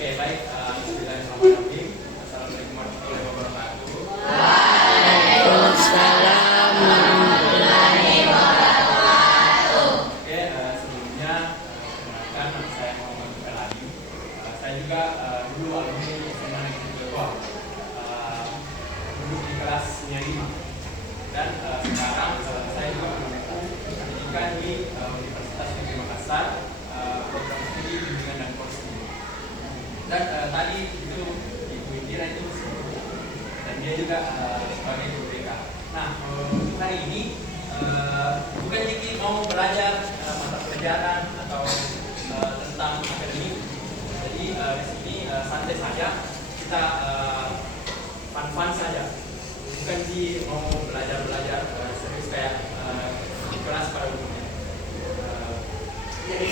Oke, baik. Bismillahirrahmanirrahim. Assalamualaikum warahmatullahi wabarakatuh. Waalaikumsalam warahmatullahi wabarakatuh. Oke, sebelumnya perkenalkan nama saya Muhammad Elani. Saya juga dulu alumni SMA Negeri Bogor, duduk di kelas 5. Dan sekarang saya juga menempuh pendidikan di Universitas Negeri Makassar, program studi bimbingan dan coaching. Dan tadi itu Ibu Indira itu dan dia juga sebagai guru BK. Nah, hari ini bukan Diki mau belajar mata pelajaran atau tentang akademik. Jadi di sini santai saja, kita fun-fun saja. Bukan sih mau belajar serius kayak di kelas pada umumnya. Jadi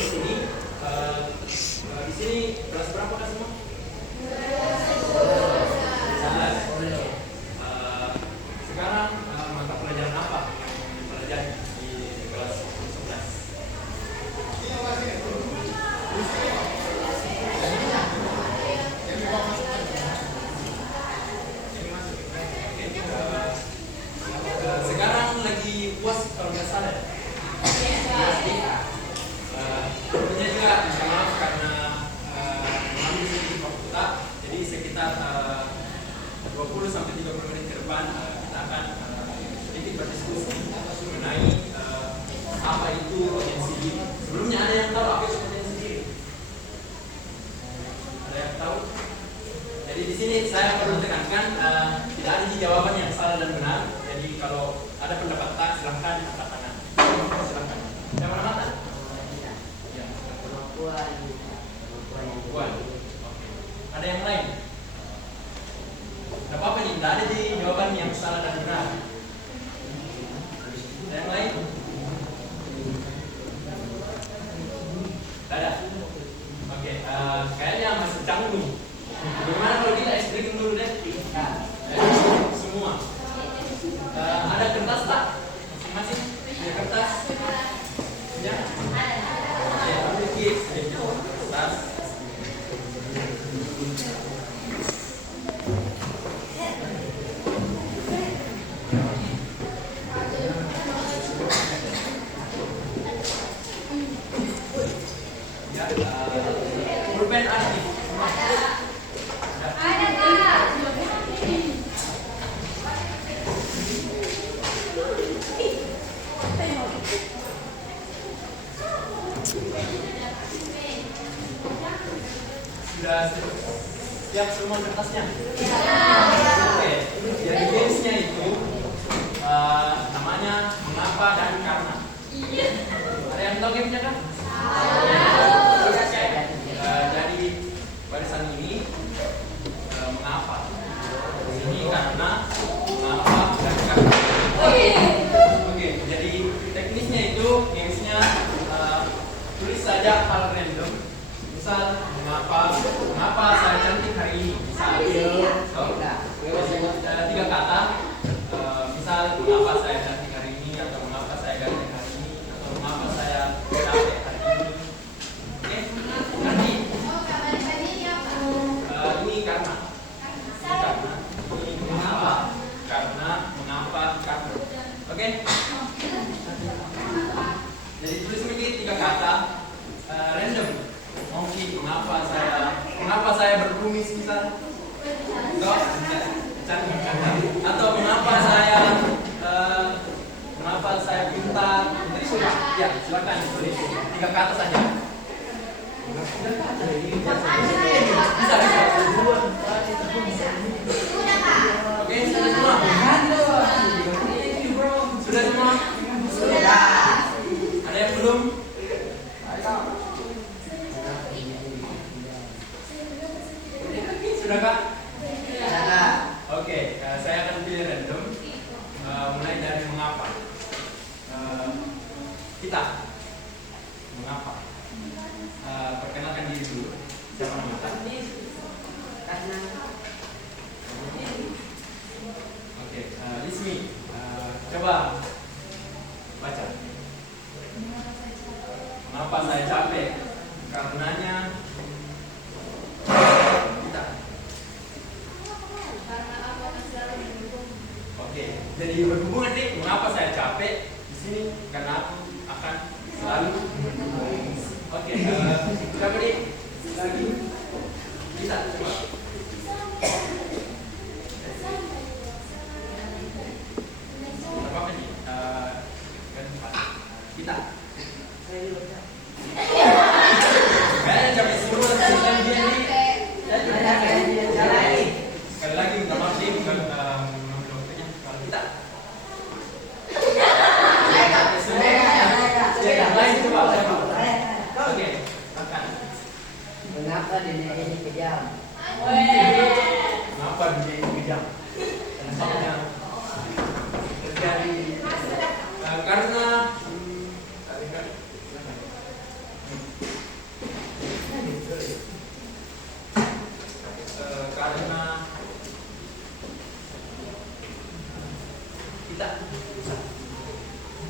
di sini kelas berapa kan semua? 11. Sekarang mata pelajaran apa yang dipelajari di kelas 11? Sekarang lagi UAS kalau nggak salah ya? Tentunya juga minta maaf karena mengambil sedikit waktu kita, jadi sekitar 20-30 menit ke depan kita akan sedikit berdiskusi mengenai apa itu potensi diri. Sebelumnya ada yang tahu apa itu potensi diri? Ada yang tahu? Jadi di sini saya perlu tekankan tidak ada jawaban yang salah dan benar. Jadi kalau ada pendapat tak, silahkan angkat tangan. Silahkan. Yang mana mata? Ya. Kemampuan. Oke. Ada yang lain? Tidak apa-apa nih, tidak ada jawaban yang salah dan benar. Ada yang lain? Tidak ada? Oke, kayaknya masih canggung. Bagaimana kalau kita explain dulu deh? Semua. Ada kertas tak? Masing-masing? Ada kertas? Ya? Oke, ambil kertas. Pulpen ada nih? Sudah siap semua kertasnya? Oke, jadi gamesnya itu namanya mengapa dan karena. Ada yang tahu gamesnya kan? Jadi barisan ini mengapa, ini karena, mengapa dan karena. Oke, jadi teknisnya itu gamesnya tulis saja hal random. Misal mengapa saya cantik hari ini. Misal sebut 3 kata. Misal mengapa saya cantik hari ini, atau mengapa saya ganteng hari ini, atau mengapa saya capek hari ini. Oke, nanti ini karena. Ini mengapa, karena, mengapa, karena. Oke. Jadi tulis begini 3 kata random. Mungkin mengapa saya berkumis misal, atau mengapa saya pintar. Ya, silakan tulis 3 kata saja. Oke, sudah semua? Sudah semua? Sudah. Ada yang belum? Sudah kak? Sudah. Oke, saya akan pilih random. Mulai dari mengapa. Kita mengapa? Perkenalkan diri dulu. Siapa nama kita? Karena. Oke, Lismi. Coba baca. Mengapa saya capek? Karenanya Jadi berhubungan nih, mengapa saya capek di sini? Karena aku akan selalu berhubungan. Oke, coba nih lagi bisa coba. Apa nih? Kita. Kayaknya capek semua tentang dia nih. Sekali lagi minta maaf nih, bukan mengambil waktunya. Kalau kita yang lain coba. Oke, makan. Mengapa dunia ini kejam? Kenapa dunia ini kejam? Kenapa terjadi?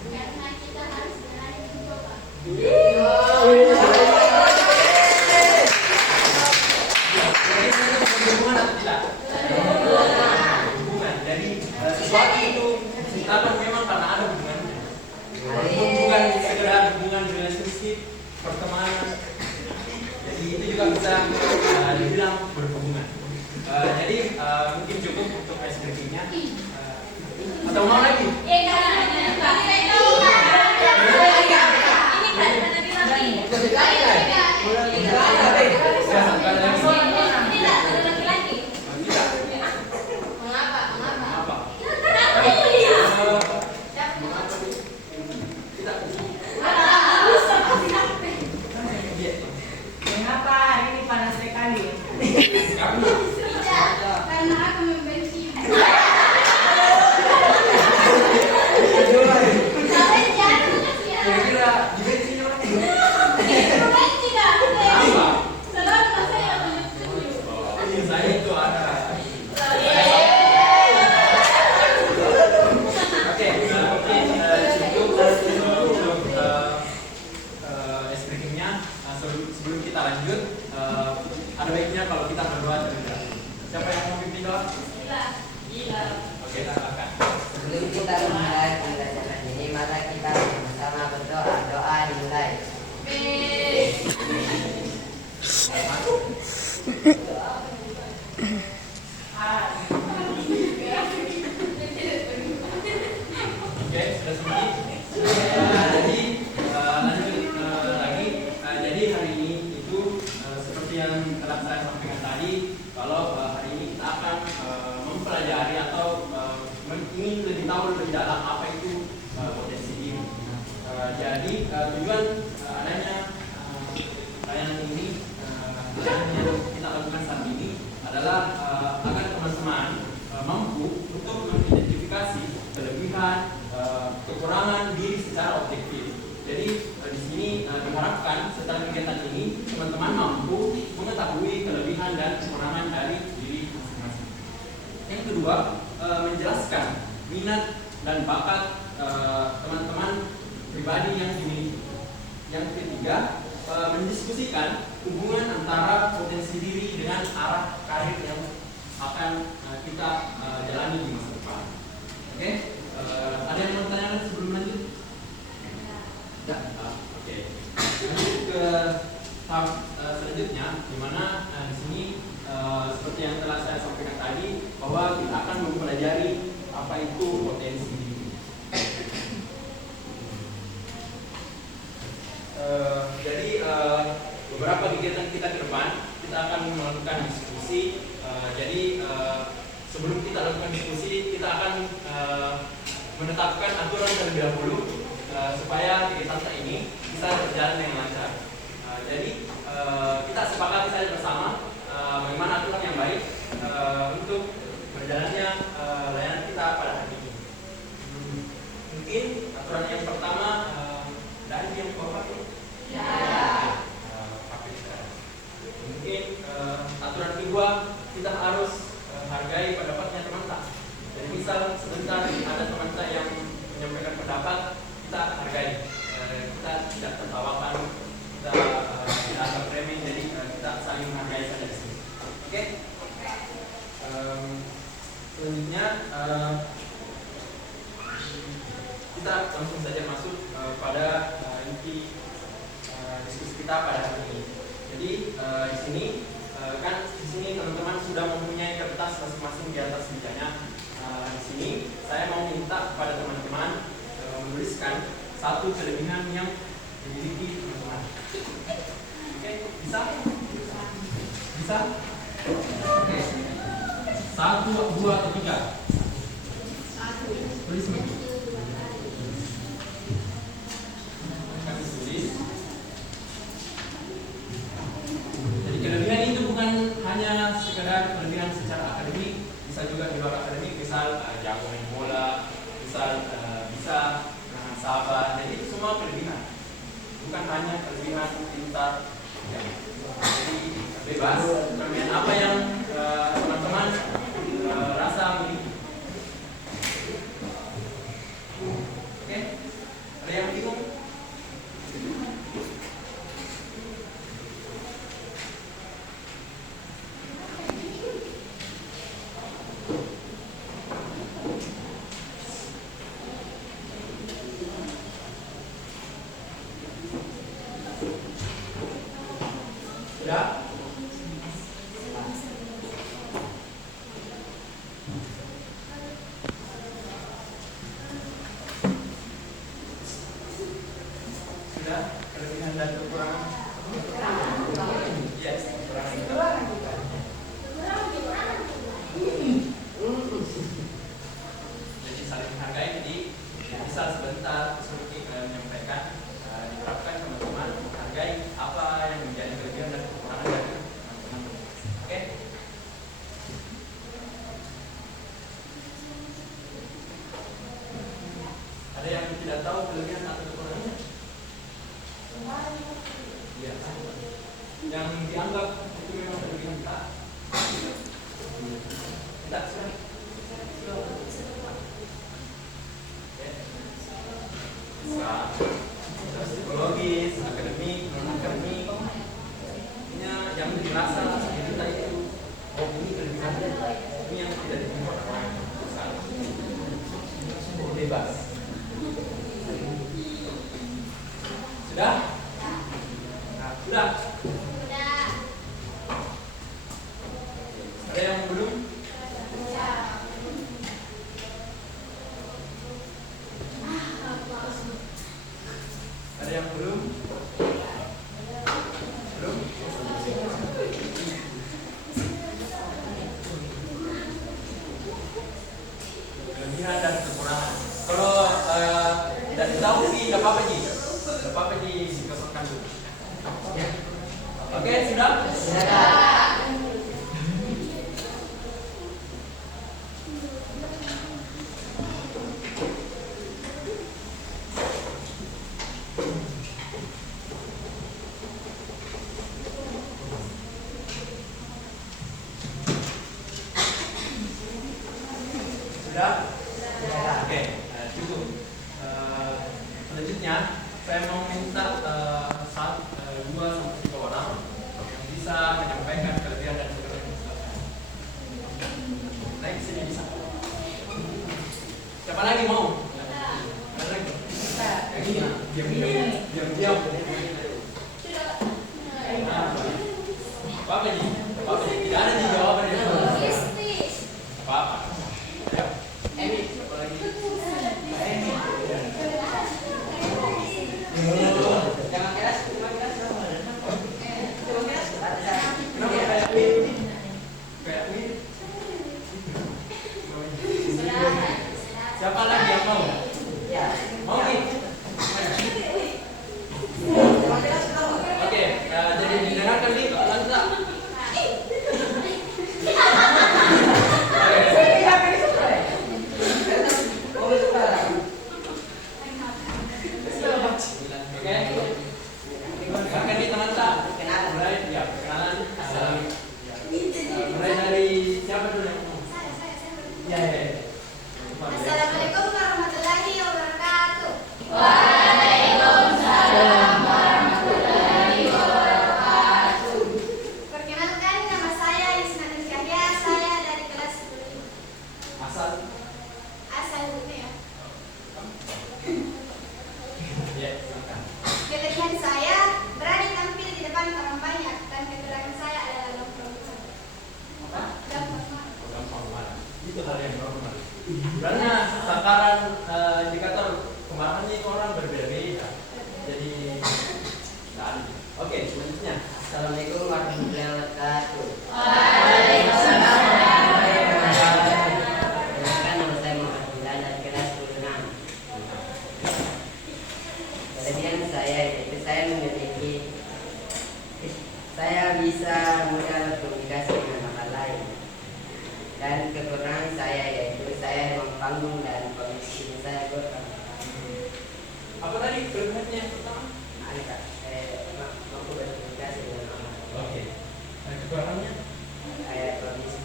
Karena kita harus berani mencoba. hubungan. Jadi sesuatu itu diciptakan memang karena ada hubungannya. Bukan sekedar hubungan relationship, pertemanan. Jadi itu juga bisa dibilang berhubungan. Jadi mungkin cukup untuk icebreaking-nya. Atau mau lagi? Mengapa hari ini panas sekali? Karena aku membenci. Kira-kira dibenci orang ini? Membenci dah. Apa? Selalu saya membenci. Saya itu ada. Oke, cukup icebreaking-nya. Sebelum kita lanjut, ada baiknya kalau kita berdoa terlebih dahulu. Siapa yang mau pimpin doa? Gila. Oke, silakan. Sebelum kita memulai pembelajaran ini, mari kita bersama berdoa. Doa dimulai. Oke, sudah semua. Jadi lanjut lagi. Jadi hari ini itu seperti yang telah saya sampaikan tadi, kalau hari ini kita akan mempelajari atau ingin lebih tahu lebih dalam apa itu potensi diri. Jadi tujuan adanya layanan ini yang kita lakukan saat ini adalah agar teman-teman mampu untuk mengidentifikasi kelebihan, kekurangan diri secara objektif. Jadi di sini diharapkan setelah kegiatan ini teman-teman mampu mengetahui kelebihan dan kekurangan dari diri masing-masing. Yang kedua, menjelaskan minat dan bakat teman-teman pribadi yang dimiliki. Yang ketiga, mendiskusikan hubungan antara potensi diri dengan arah karir yang akan kita jalani di masa depan. Oke, ada yang mau ditanyakan sebelum lanjut? Tidak. Oke. Lanjut ke tahap selanjutnya, di mana di sini seperti yang telah saya sampaikan tadi, bahwa kita akan mempelajari apa itu potensi diri. Jadi beberapa kegiatan kita ke depan, kita akan melakukan diskusi. Jadi sebelum kita lakukan diskusi, kita akan menetapkan aturan terlebih dahulu supaya kegiatan ini bisa berjalan dengan lancar. Jadi kita sepakati saja bersama bagaimana aturan yang baik untuk berjalannya layanan kita pada hari ini. Mungkin aturan yang pertama dari yang bapak ini. Mungkin aturan kedua, kita harus hargai pendapatnya teman-teman. Jadi misal sebentar ada teman-teman yang menyampaikan pendapat, kita hargai. Kita tidak tertawakan, kita tidak anggap remeh, jadi kita saling menghargai saja di sini. Oke? Selanjutnya kita langsung saja masuk pada inti diskusi kita pada hari ini. Jadi di sini teman-teman sudah mempunyai kertas masing-masing di atas mejanya. Di sini saya mau minta kepada teman-teman menuliskan satu kelebihan yang dimiliki teman-teman. Oke, bisa? Bisa? Oke. 1, 2, atau 3? Tulis nih. Kami tulis. Jadi kelebihan itu bukan hanya sekedar kelebihan secara akademik, bisa juga di luar akademik, misal jago main bola, misal bisa menahan sabar. Jadi itu semua kelebihan, bukan hanya kelebihan pintar. Ya. Jadi bebas, kelebihan apa yang teman-teman rasa memiliki. Oke, ada yang bingung? Ya? Sudah? Kelebihan dan kekurangan? Yes, kekurangan juga. Jadi saling menghargai. Jadi bisa sebentar Suki menyampaikan, diharapkan teman-teman menghargai apa yang menjadi kelebihan dan kekurangan dari teman-teman. Oke? Ada yang tidak tahu kelebihan atau kekurangannya? Iya. Yang dianggap itu memang kelebihan kita. Tidak, sudah. Bisa psikologis, akademik, non akademik. Yang dirasa kita itu, oh ini kelebihannya, ini yang tidak dimiliki orang lain. Bebas. Sudah? Nah, sudah. Ada yang belum? Ada yang belum? Belum? Kelebihan dan kekurangan. Kalau tidak tahu sih, tidak apa-apa sih. Tidak apa-apa sih dikosongkan dulu. Oke, sudah? Sudah. Sudah? Oke, cukup. Selanjutnya saya mau minta 2 sampai 3 orang yang bisa menyampaikan kelebihan dan kekurangan. Naik sini bisa. Siapa lagi mau? Ada lagi? Yang ini, diam-diam. Apa nih? Apa nih? Tidak ada nih jawabannya. Apa? Ya. Emi, siapa lagi? Emi. Jangan keras, cuma keras. Kenapa kayak ini? Kayak ini? Siapa lagi yang mau? Ya. Mau nih? Oke, jadi didengarkan nih, lanjut.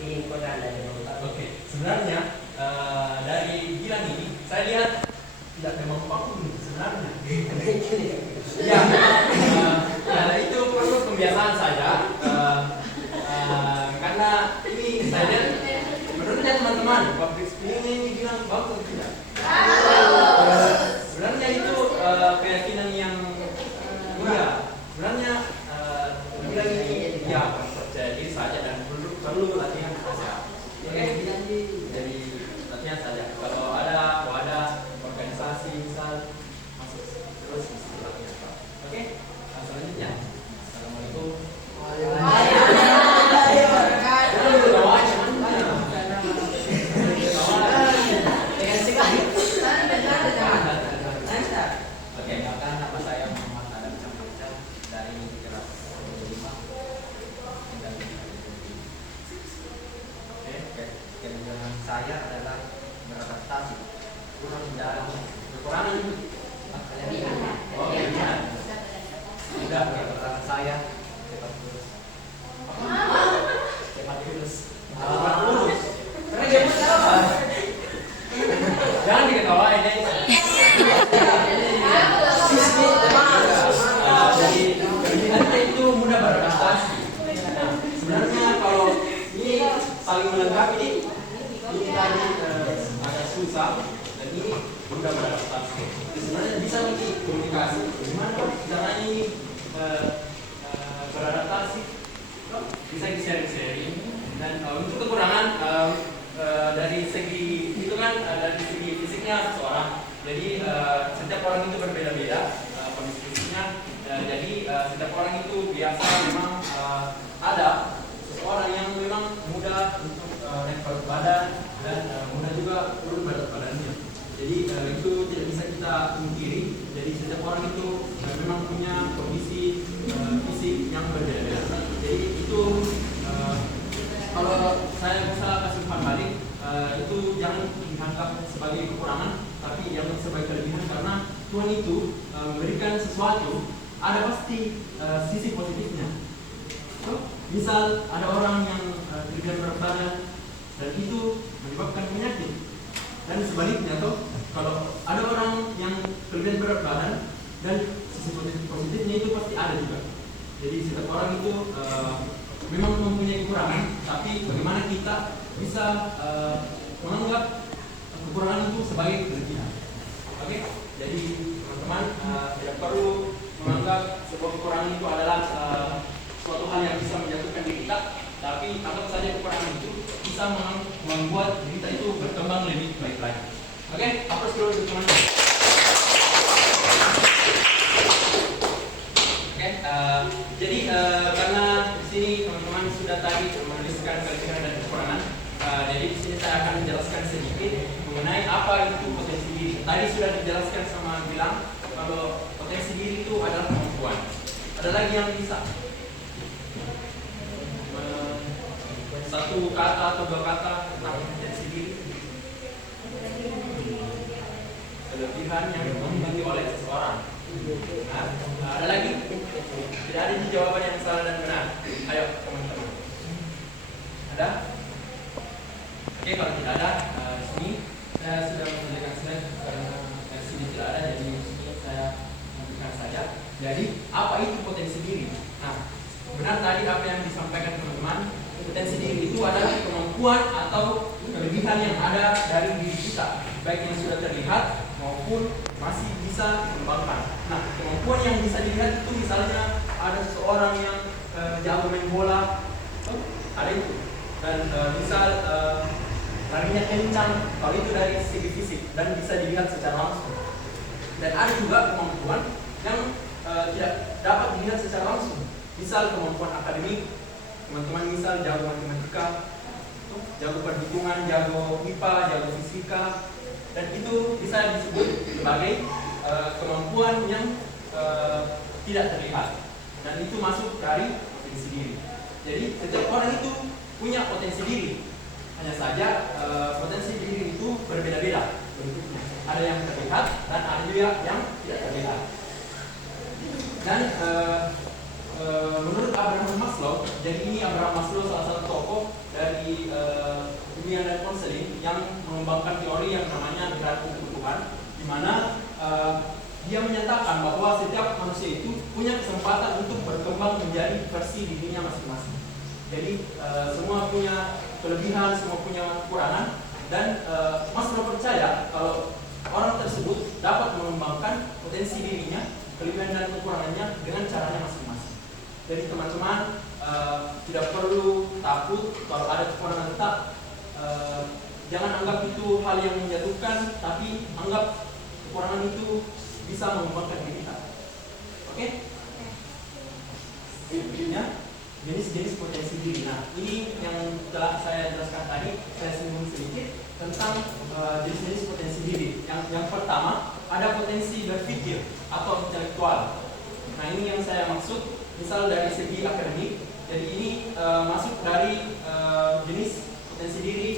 kesimpulan dari Bapak. Oke, sebenarnya dari bilang ini saya lihat tidak memang panggung sebenarnya. Ya, itu perlu pembiasaan saja. Karena ini saya lihat menurutnya teman-teman public speaking ini bilang bagus tidak? Sebenarnya itu keyakinan yang mulia. Sebenarnya bilang ini ya percaya diri saja dan perlu latihan saja. Oke, jadi latihan saja. Kalau ada wadah organisasi misal masuk terus mesti latihan. Oke, selanjutnya. Assalamualaikum. Oke, maka nama saya Muhammad Adam Campurca dari kelas 5. Oke, Kemudian saya adalah beradaptasi, kurang dalam kekurangan kelebihan. oh iya. Sudah, Saya cepat lulus. cepat lulus. Cepat lulus. Karena dia jangan diketawain deh. Jadi kelebihannya itu mudah beradaptasi. Sebenarnya kalau ini saling melengkapi ini tadi agak susah dan ini mudah beradaptasi. Sebenarnya bisa nanti komunikasi. Gimana caranya ini beradaptasi? Bisa sharing-sharing dan untuk kekurangan dari segi itu kan dari segi fisiknya seseorang. Jadi setiap orang itu berbeda-beda kondisi fisiknya. Jadi setiap orang itu biasa memang ada seseorang yang memang mudah untuk naik berat badan dan mudah juga turun berat badannya. Jadi itu tidak bisa kita pungkiri. Jadi setiap orang itu memang punya kondisi fisik yang berbeda-beda. Jadi itu kalau saya bisa kasih umpan balik itu jangan dianggap sebagai kekurangan, tapi yang sebagai kelebihan karena Tuhan itu memberikan sesuatu ada pasti sisi positifnya. Misal ada orang yang kelebihan berat badan dan itu menyebabkan penyakit. Dan sebaliknya kalau ada orang yang kelebihan berat badan dan sisi positifnya itu pasti ada juga. Jadi setiap orang itu memang mempunyai kekurangan, tapi bagaimana kita bisa menganggap kekurangan itu sebagai kelebihan. Oke? Jadi teman-teman tidak perlu menganggap sebuah kekurangan itu adalah suatu hal yang bisa menjatuhkan diri kita, tapi anggap saja kekurangan itu bisa membuat diri kita itu berkembang lebih baik lagi. Oke? Aplaus dulu untuk teman-teman. Oke, jadi karena di sini teman-teman sudah tadi menuliskan kelebihan dan kekurangan, jadi di sini saya akan menjelaskan sedikit mengenai apa itu potensi diri. Tadi sudah dijelaskan sama bilang kalau potensi diri itu adalah kemampuan. Ada lagi yang bisa satu kata atau dua kata tentang potensi diri. Kelebihan yang dimiliki oleh seseorang. Ada lagi? Tidak ada di jawaban yang salah dan benar. Ayo teman-teman. Ada? Oke, kalau tidak ada di sini saya sudah menunjukkan slide karena di sini tidak ada, jadi di sini saya tunjukkan saja. Jadi apa itu potensi diri? Nah, benar tadi apa yang disampaikan teman-teman. Potensi diri itu adalah kemampuan atau kelebihan yang ada dari diri kita, baik yang sudah terlihat maupun masih bisa dikembangkan. Nah, kemampuan yang bisa dilihat itu misalnya ada seseorang yang jago main bola, ada itu, dan misal larinya kencang, kalau itu dari segi fisik dan bisa dilihat secara langsung. Dan ada juga kemampuan yang tidak dapat dilihat secara langsung, misal kemampuan akademik. Teman-teman misal jago matematika, jago perhitungan, jago IPA, jago fisika, dan itu bisa disebut sebagai kemampuan yang tidak terlihat, dan itu masuk dari potensi diri. Jadi setiap orang itu punya potensi diri, hanya saja potensi diri itu berbeda-beda bentuknya. Ada yang terlihat dan ada juga yang tidak terlihat. Dan menurut Abraham Maslow, jadi ini Abraham Maslow salah satu tokoh dari yang mengembangkan teori yang namanya hierarki kebutuhan, di mana dia menyatakan bahwa setiap manusia itu punya kesempatan untuk berkembang menjadi versi dirinya masing-masing. Jadi semua punya kelebihan, semua punya kekurangan, dan Maslow percaya kalau orang tersebut dapat mengembangkan potensi dirinya, kelebihan dan kekurangannya dengan caranya masing-masing. Jadi teman-teman tidak perlu takut kalau ada kekurangan tetap. Jangan anggap itu hal yang menjatuhkan, tapi anggap kekurangan itu bisa mengembangkan diri kita. Oke? Ya, jenis-jenis potensi diri. Nah, ini yang telah saya jelaskan tadi, saya singgung sedikit tentang jenis-jenis potensi diri. Yang pertama, ada potensi berpikir atau intelektual. Nah, ini yang saya maksud, misal dari segi akademik. Jadi ini masuk dari jenis potensi diri,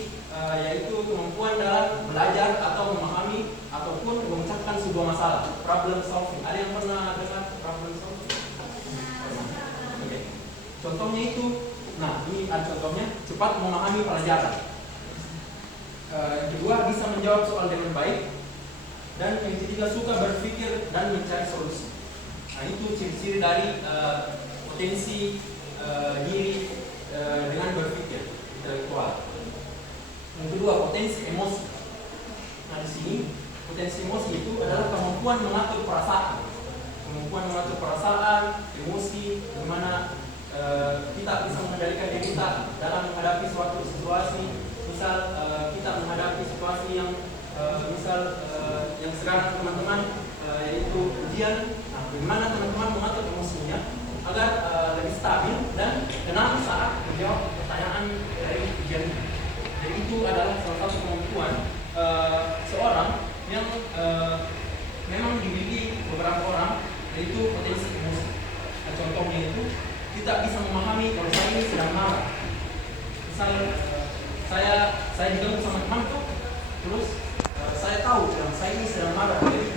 yaitu kemampuan dalam belajar atau memahami ataupun memecahkan sebuah masalah, problem solving. Ada yang pernah dengar problem solving? Oke. Contohnya itu, nah ini ada contohnya, cepat memahami pelajaran. Yang kedua, bisa menjawab soal dengan baik. Dan yang ketiga, suka berpikir dan mencari solusi. Nah itu ciri-ciri dari potensi diri dengan berpikir intelektual. Yang kedua, potensi emosi. Nah di sini potensi emosi itu adalah kemampuan mengatur perasaan, emosi, bagaimana kita bisa mengendalikan diri kita dalam menghadapi suatu situasi. Misal kita menghadapi situasi yang yang sekarang teman-teman yaitu ujian. Nah, bagaimana teman-teman mengatur emosinya agar lebih stabil dan tenang saat menjawab pertanyaan dari ujian. Jadi itu adalah salah satu kemampuan seorang yang memang dimiliki beberapa orang, yaitu potensi emosi. Nah, contohnya itu kita bisa memahami kalau saya ini sedang marah. Misal saya diganggu sama teman tuh, terus saya tahu saya ini sedang marah. Jadi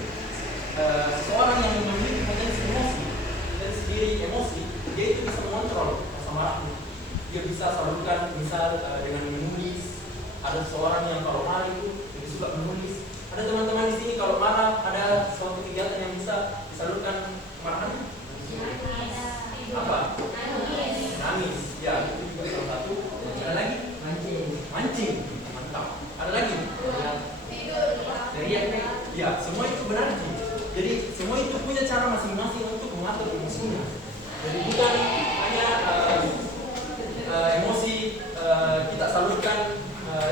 seseorang yang memiliki potensi emosi dan sendiri emosi, dia itu bisa mengontrol rasa marahnya. Dia bisa salurkan misal dengan menulis. Ada seseorang yang kalau marah itu lebih suka menulis. Ada teman-teman di sini kalau marah ada suatu kegiatan yang bisa disalurkan kemarahannya? Apa? Nangis. Ya, itu juga salah satu. Ada lagi? Mancing. Mantap. Ada lagi? Teriak. Ya, semua itu benar. Jadi semua itu punya cara masing-masing untuk mengatur emosinya. Jadi bukan hanya emosi kita salurkan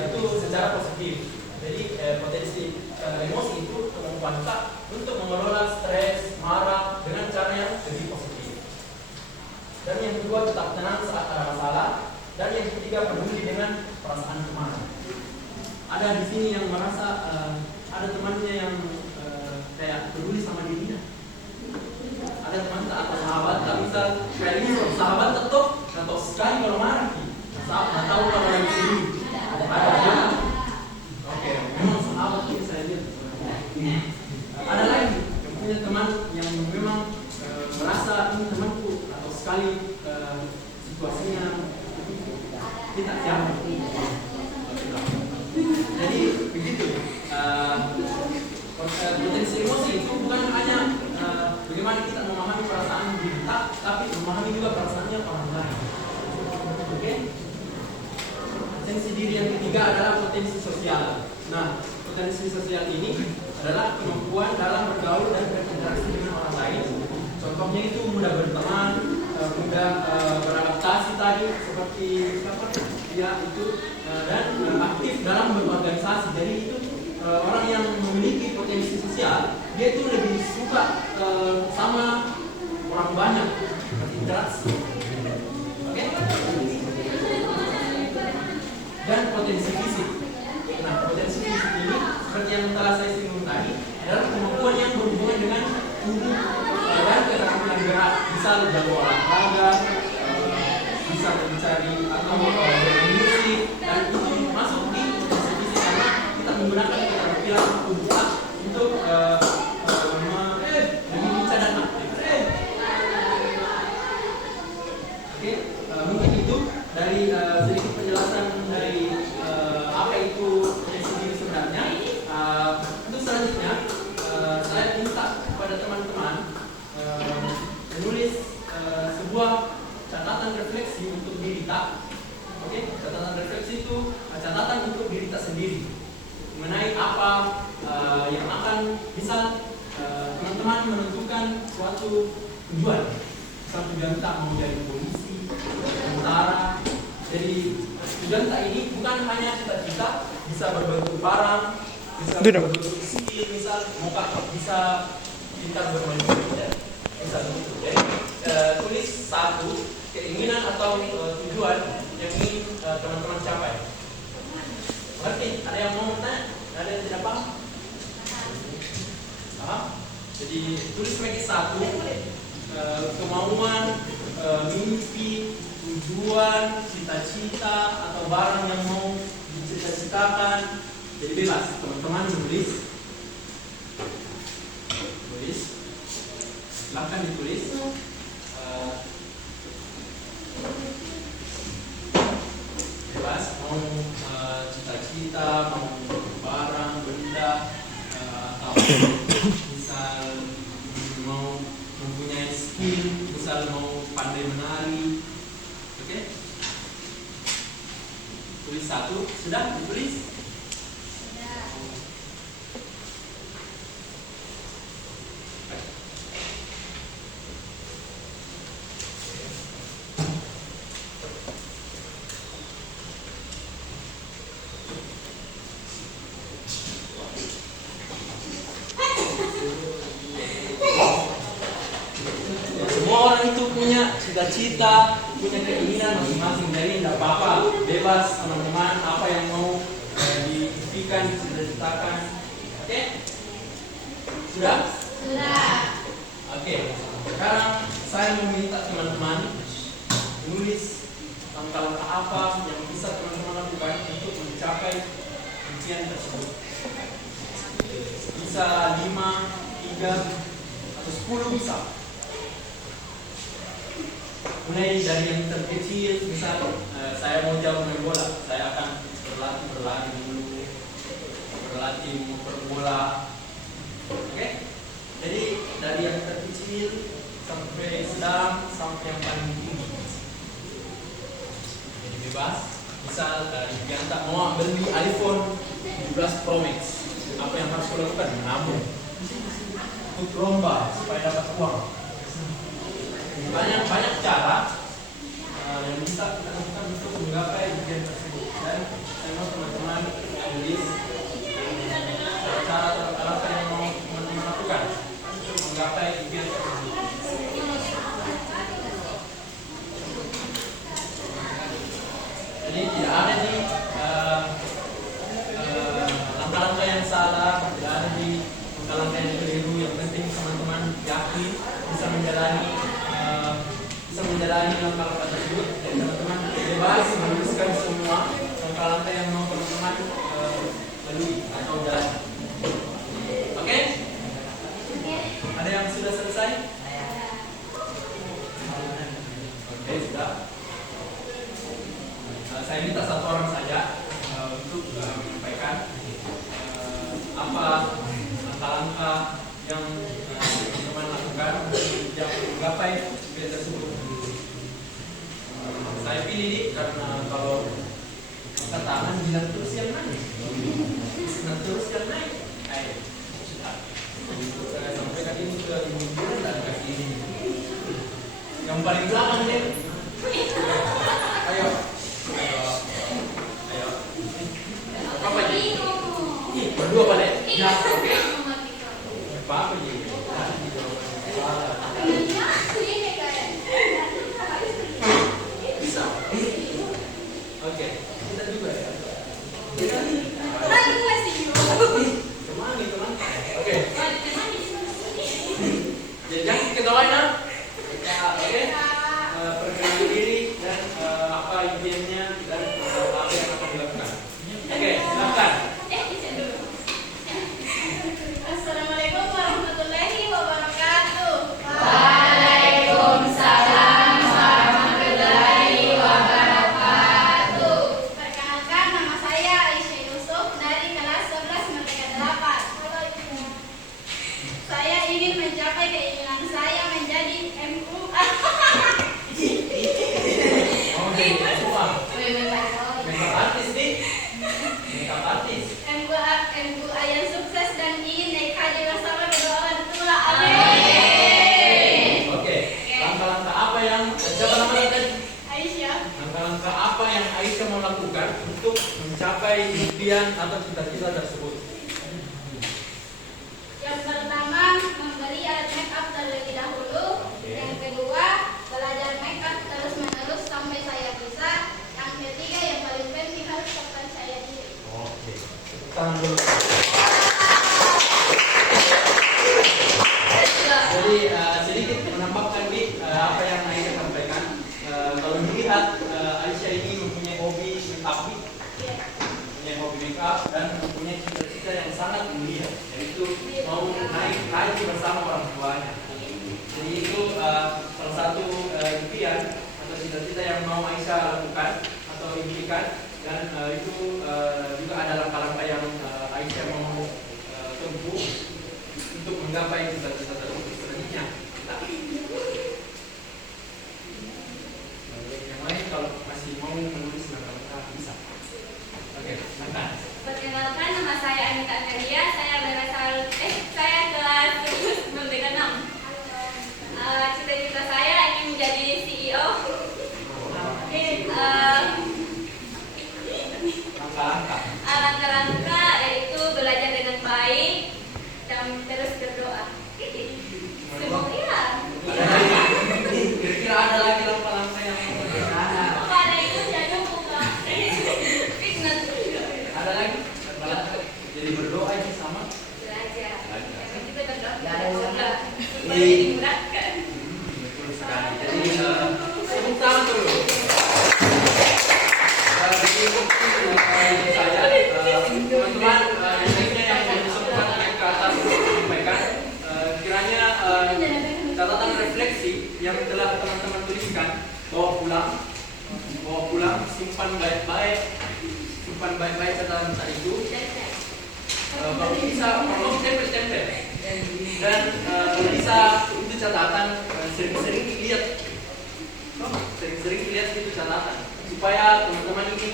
itu secara positif. Jadi potensi emosi itu kemampuan kita untuk mengelola stres, marah dengan cara yang lebih positif. Dan yang kedua, tetap tenang saat ada masalah. Dan yang ketiga, peduli dengan perasaan teman. Ada di sini yang merasa ada temannya yang kayak peduli sama dirinya. Ada teman tak atau sahabat tak bisa kayak ini, sahabat tetap atau sekali kalau marah, sahabat tahu kalau lagi sedih. Ada. Oke, memang sahabat ini saya lihat. Ada lagi yang punya teman yang memang merasa ini temanku atau sekali situasinya kita siapa. Jadi begitu. Potensi emosi itu bukan hanya bagaimana kita memahami perasaan diri kita, tapi memahami juga perasaannya orang lain. Oke? Potensi diri yang ketiga adalah potensi sosial. Nah, potensi sosial ini adalah kemampuan dalam bergaul dan berinteraksi dengan orang lain. Contohnya itu mudah berteman, mudah beradaptasi tadi seperti ya itu, dan aktif dalam berorganisasi. Jadi itu orang yang memiliki potensi sosial, dia itu lebih suka sama orang banyak berinteraksi. Oke? Dan potensi fisik. Nah, potensi fisik ini seperti yang telah saya singgung tadi adalah kemampuan yang berhubungan dengan tubuh dan keterampilan gerak. Bisa jago olahraga, bisa mencari atau bermusik, dan itu masuk di potensi fisik karena kita menggunakan keterampilan tubuh kita untuk lebih lincah dan aktif. Oke, mungkin itu dari sedikit penjelasan dari apa itu potensi kita. Oke, catatan refleksi itu catatan untuk diri kita sendiri mengenai apa yang akan bisa teman-teman menentukan suatu tujuan. Misal tujuan tak mau jadi polisi, tentara. Jadi tujuan tak ini bukan hanya cita-cita, bisa berbentuk barang, bisa berbentuk skill, misal bisa pintar bermain komputer, bisa begitu. Jadi tulis satu keinginan atau tujuan yang ingin teman-teman capai. Mengerti? Ada yang mau bertanya? Ada yang tidak paham? Paham? Jadi tulis sebagai satu kemauan, mimpi, tujuan, cita-cita atau barang yang mau dicita-citakan. Jadi bebas teman-teman menulis. Silahkan ditulis. Bebas mau cita-cita, mau barang, benda, atau misal mau mempunyai skill, misal mau pandai menari. Oke? Tulis satu, sudah ditulis? Cita-cita, punya keinginan masing-masing, jadi tidak apa-apa, bebas teman-teman apa yang mau diimpikan, dicita-citakan. Oke? Sudah? Sudah. Oke. Sekarang saya meminta teman-teman menulis langkah-langkah apa yang bisa teman-teman lakukan untuk mencapai impian tersebut. Bisa 5, 3, atau 10 bisa. Mulai dari yang terkecil, misal saya mau jauh main bola, saya akan berlatih dulu, berlatih mengukur bola. Oke? Jadi dari yang terkecil sampai sedang sampai yang paling tinggi. Jadi bebas. Misal yang tak mau beli iPhone 17 Pro Max, apa yang harus dilakukan? Menabung, ikut lomba supaya dapat uang. Banyak cara yang bisa kita lakukan untuk menggapai impian tersebut. Dan saya mau teman-teman tulis cara atau langkah yang mau teman-teman lakukan untuk menggapai impian tersebut. Jadi tidak ada di langkah-langkah yang salah, tidak ada di langkah-langkah yang keliru. Yang penting teman-teman yakin bisa menjalani langkah-langkah tersebut, dan teman-teman bebas menuliskan semua langkah-langkah yang mau teman-teman lalui atau jalan. Oke? Ada yang sudah selesai? Oke, sudah. Saya minta satu orang saja untuk menyampaikan apa langkah-langkah yang teman-teman lakukan untuk menggapai impian tersebut. Saya pilih ini karena kalau angkat tangan bilang terus yang naik, terus yang naik. Ayo, sudah. Saya sampaikan ini ke ibu dan kasih ini. Yang paling belakang deh. Ayo. Apa aja? Berdua balik. Ya, oke. Apa aja? Oke, kita juga ya. Kita nih. Teman. Oke. Jangan ketawain ya. Oke. Perkenalkan diri dan apa impiannya dan apa yang akan dilakukan. Oke, silakan. Assalamualaikum warahmatullahi wabarakatuh. Waalaikumsalam warahmatullahi wabarakatuh. Perkenalkan, nama saya Aisyah Yusuf dari kelas 11 Merdeka 8. Saya ingin mencapai keinginan saya menjadi MUA. Oke. yang Aisyah mau lakukan untuk mencapai impian atau cita-cita tersebut? Yang pertama, membeli alat make up terlebih dahulu. Yang kedua, belajar make up terus-menerus sampai saya bisa. Yang ketiga, yang paling penting harus percaya diri. Oke, tepuk tangan dulu. Jadi sedikit menambahkan di apa yang Aisyah sampaikan. Kalau melihat Aisyah ini mempunyai hobi make up, mempunyai hobi make up dan mempunyai cita-cita yang sangat mulia, yaitu mau naik haji bersama orang tuanya. Jadi itu salah satu impian atau cita-cita yang mau Aisyah lakukan atau impikan, dan itu juga ada langkah-langkah yang Aisyah mau tempuh untuk menggapai cita-cita tersebut. Selanjutnya, yang lain kalau masih mau menulis langkah-langkah bisa. Oke, Nathan. Perkenalkan, nama saya Anita Amelia. Saya saya kelas 9 cita-cita saya ingin menjadi CEO. Langkah-langkah. Langkah-langkah yaitu belajar dengan baik dan terus berdoa. Semoga Kira-kira ada lagi langkah-langkah yang mau dilakukan? pada itu jadi buka. Ada lagi langkah-langkah? Jadi berdoa ini sama. Belajar. Yang kita berdoa. Ada Supaya Iya. dimudahkan. Betul sekali. Jadi tepuk tangan dulu. Jadi saya teman-teman lainnya yang belum sempat naik ke atas sampaikan, kiranya catatan refleksi yang telah teman-teman tuliskan bawa pulang, simpan baik-baik catatan itu. Kalau bisa perlu tempel-tempel, dan kalau bisa itu catatan sering-sering dilihat itu catatan, supaya teman-teman ini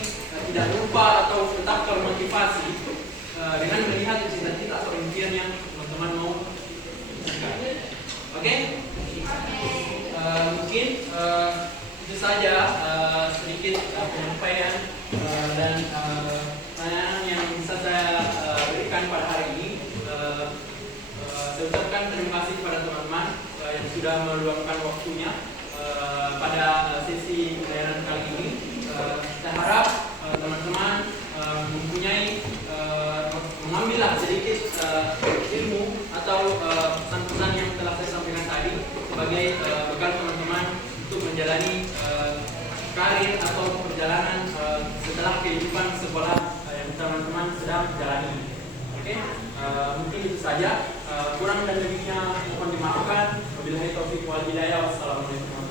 tidak lupa atau tetap termotivasi dengan melihat cita-cita atau impian yang teman-teman mau capai. Oke? Mungkin itu saja sedikit penyampaian dan pertanyaan yang bisa saya berikan pada hari ini. Saya ucapkan terima kasih kepada teman-teman yang sudah meluangkan waktunya pada sesi pelayanan kali ini. Saya harap teman-teman mempunyai mengambillah sedikit ilmu atau pesan-pesan yang telah saya sampaikan tadi sebagai bekal teman-teman untuk menjalani karir atau perjalanan setelah kehidupan sekolah yang teman-teman sedang jalani. Oke, mungkin itu saja. Kurang dan lebihnya mohon dimaafkan. Wabillahi taufiq wal hidayah. Wassalamualaikum.